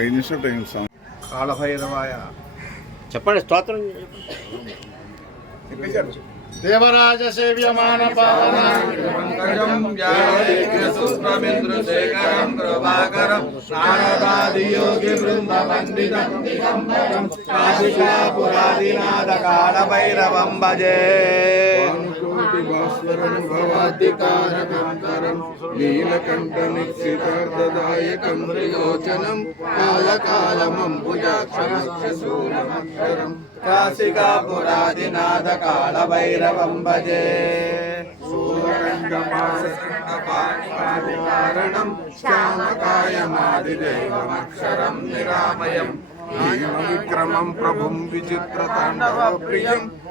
Time కాళభైరవాయ చెప్పండి స్తోత్రం. దేవరాజ సేవ్యమాన పావన. నారదాదియోగి బృంద పండితం కాశికాపురాదినాథ కాళభైరవం భజే. కోటి భాస్వరం భవాద్దికారకంకరం నీలకంఠ నిశ్చితార్థదాయకం త్రిలోచనం కాలకాలమంబుజాక్షరశూలమక్షరం కాశికాపురాదినాథ కాళభైరవం భజే. కారణం శ్యామకాయమాదిదేవమక్షరం నిరామయం. విక్రమం ప్రభుం విచిత్రతాండవ ప్రియం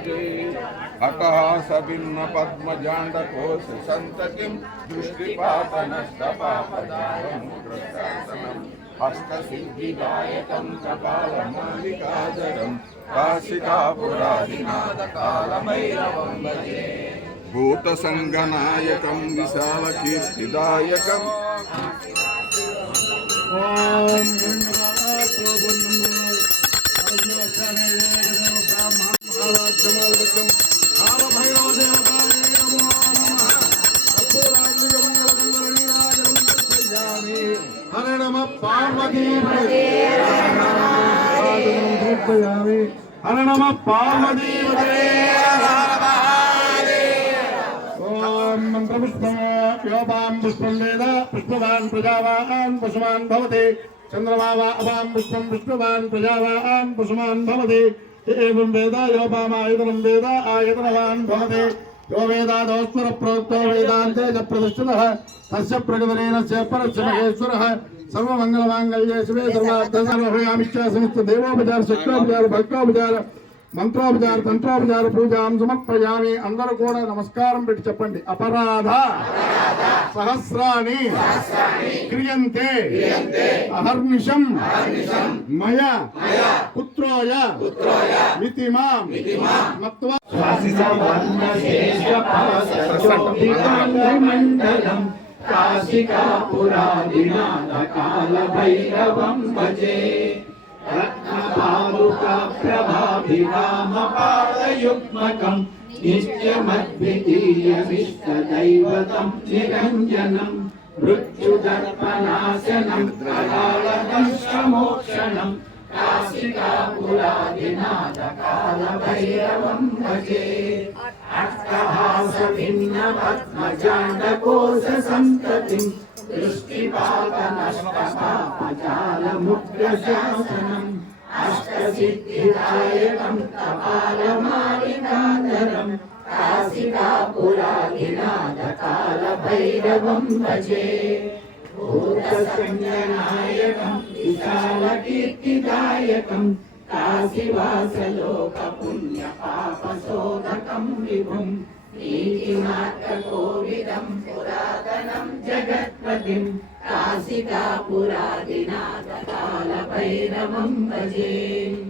పక్కన ఉంది చూడు. భుక్తి ముక్తి అటహాస భిన్న పద్మజాండ కోశ సంతతిం దృష్టిపాతనష్టపాపదారముద్రశాసనం హస్తసిద్ధిదాయకం కపాలమాలికాదరం కాశికాపురాదినాథ కాలభైరవం భజే భూతసంగనాయకం విశాలకీర్తిదాయకం హర నమ పార్వతీ హర నమ పార్వతీ ఓం మంత్రపుష్పం యోపాం పుష్పం వేద పుష్పవాన్ ప్రజావాన్ పశుమాన్ భవతి చంద్రమావా అపాం పుష్పం పుష్పవాన్ ప్రజావాన్ పశుమాన్ భవతి ఏవం వేద యోపామాయుధనం వేద ఆయుధనవాన్ భవతి యో వేదాదోస్వర ప్రోక్తో వేదాంతే చ తస్య ప్రగదరేణ చేపరస్య మహేశ్వర సర్వమంగళమాంగళ్యే శివే సర్వార్థ సర్వభయామిచ్చా సమస్త దేవోపచార శక్తోపచార భక్తోపచార మంత్రోపచార తంత్రోపచార పూజ సమర్పయామి అందరూ కూడా నమస్కారం పెట్టి చెప్పండి. అపరాధ సహస్రాణి క్రియంతే అహర్నిషం మయ పుత్రోయ మితిమాం మత్వా మండలం భైరవం భజే రత్నపాదుక ప్రభాభిరామపాదయుగ్మకం నిత్యమద్వితీయమిష్టదైవతం నిరంజనం మృత్యుదర్పనాశనం ప్రళాళదర్శమోక్షణం కాశికాపురాదినాథకాలభైరవం భజే అష్టహాస భిన్న పద్మజాండకోశ సంతతిం దృష్టిపాత నష్టపాపజాలముగ్రశాసనం అష్టసిద్ధిదాయకం కపాలమాలికాధరం కాశికాపురాదినాథకాలభైరవం భజే భూతసంజనాయకం విశాలకీర్తిదాయకం కాశీవాసలోక పుణ్య పాపశోధకం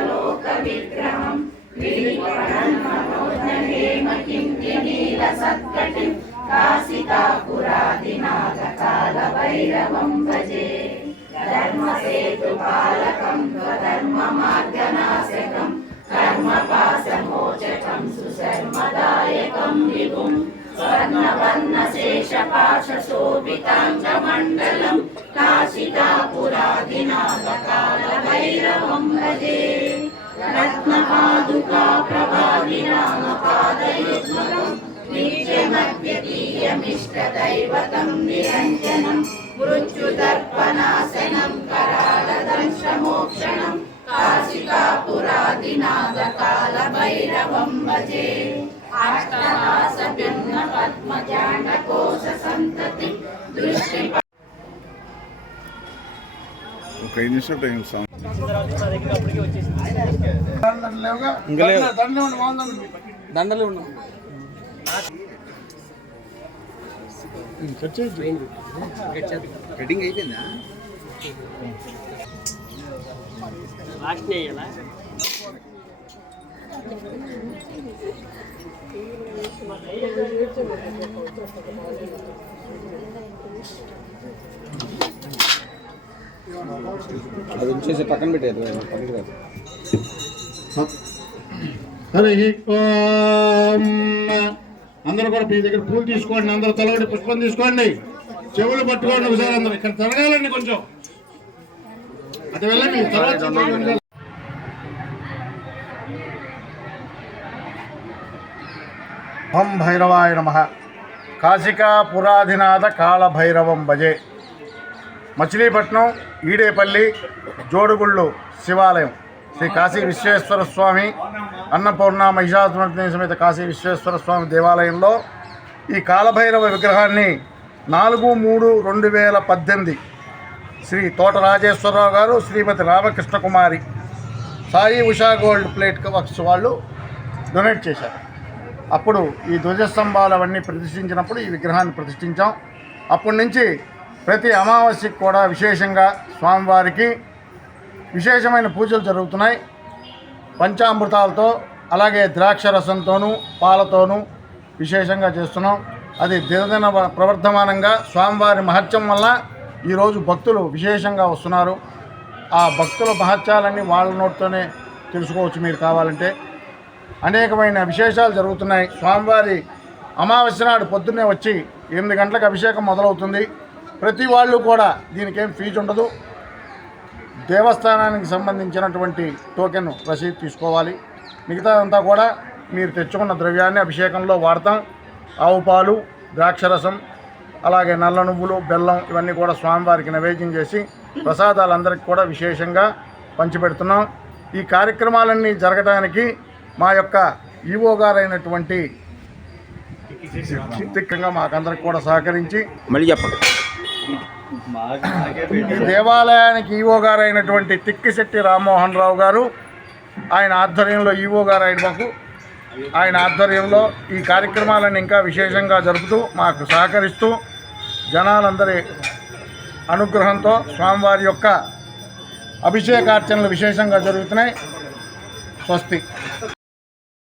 పడ్డా అసలు కాశికాపురాదినాథకాలభైరవం భజే ధర్మసేతుపాలకం స్వధర్మమార్గనాశకం కర్మపాశమోచకం సుశర్మదాయకం విభుం స్వర్ణవర్ణశేషపాశోభితాంగమండలం కాశికాపురాదినాథకాలభైరవం భజే నిత్యమప్యతీయమిష్టదైవతం నిరంజనం మృత్యుదర్పణాశనం కరాళదంశమోక్షణం కాశికాపురాదినాదకాలభైరవం భజే అష్టహాసభిన్న పద్మజాండకోశ సంతతి దండలు ఉన్నాయి కటింగ్ అయిపోయిందా? అది ఉంచేసి పక్కన పెట్టేది పక్కన పెట్టు. హరి ఓం అందరూ కూడా మీ దగ్గర పూలు తీసుకోండి అందరూ తలవడి పుష్పం తీసుకోండి. చెవులు పట్టుకోండి ఒకసారి అందరూ. ఇక్కడ తిరగాలండి కొంచెం. అది వెళ్ళండి తర్వాత. ఓం భైరవాయ నమ. కాశికా పురాధినాథ కాళభైరవం భజే. మచిలీపట్నం ఈడేపల్లి జోడుగుళ్ళు శివాలయం. శ్రీ కాశీ విశ్వేశ్వర స్వామి అన్నపూర్ణ మహిషాసుమర్దిని సమేత కాశీ విశ్వేశ్వర స్వామి దేవాలయంలో ఈ కాలభైరవ విగ్రహాన్ని నాలుగు మూడు రెండు వేల పద్దెనిమిది శ్రీ తోట రాజేశ్వరరావు గారు Srimathi Ramakrishna Kumari Sai Usha gold plate works వాళ్ళు డొనేట్ చేశారు. అప్పుడు ఈ ధ్వజస్తంభాలు అవన్నీ ప్రతిష్ఠించినప్పుడు ఈ విగ్రహాన్ని ప్రతిష్ఠించాం. అప్పటి నుంచి ప్రతి అమావాస్యకి కూడా విశేషంగా స్వామివారికి విశేషమైన పూజలు జరుగుతున్నాయి. పంచామృతాలతో అలాగే ద్రాక్ష రసంతోనూ పాలతోనూ విశేషంగా చేస్తున్నాం. అది దినదిన ప్రవర్ధమానంగా స్వామివారి మహత్యం వల్ల ఈరోజు భక్తులు విశేషంగా వస్తున్నారు. ఆ భక్తుల మహత్యాలన్నీ వాళ్ళ నోటితోనే తెలుసుకోవచ్చు మీరు కావాలంటే. అనేకమైన విశేషాలు జరుగుతున్నాయి. స్వామివారి అమావాస్య నాడు పొద్దున్నే వచ్చి ఎనిమిది గంటలకు అభిషేకం మొదలవుతుంది. ప్రతి వాళ్ళు కూడా దీనికేం ఫీజు ఉండదు. దేవస్థానానికి సంబంధించినటువంటి టోకెన్ రసీదు తీసుకోవాలి. మిగతాదంతా కూడా మీరు తెచ్చుకున్న ద్రవ్యాన్ని అభిషేకంలో వాడతాం. ఆవు పాలు ద్రాక్షరసం అలాగే నల్ల నువ్వులు బెల్లం ఇవన్నీ కూడా స్వామివారికి నైవేద్యం చేసి ప్రసాదాలందరికీ కూడా విశేషంగా పంచిపెడుతున్నాం. ఈ కార్యక్రమాలన్నీ జరగడానికి మా యొక్క ఈవో గారైనటువంటి తిక్కంగా మాకందరికి కూడా సహకరించి మళ్ళీ చెప్పండి. ఈ దేవాలయానికి ఈవో గారు అయినటువంటి తిక్కిశెట్టి రామ్మోహన్ రావు గారు ఆయన ఆధ్వర్యంలో ఈవో గారు ఆయన మాకు. ఆయన ఆధ్వర్యంలో ఈ కార్యక్రమాలను ఇంకా విశేషంగా జరుపుతూ మాకు సహకరిస్తూ జనాలందరి అనుగ్రహంతో స్వామివారి యొక్క అభిషేకార్చనలు విశేషంగా జరుగుతున్నాయి. స్వస్తి.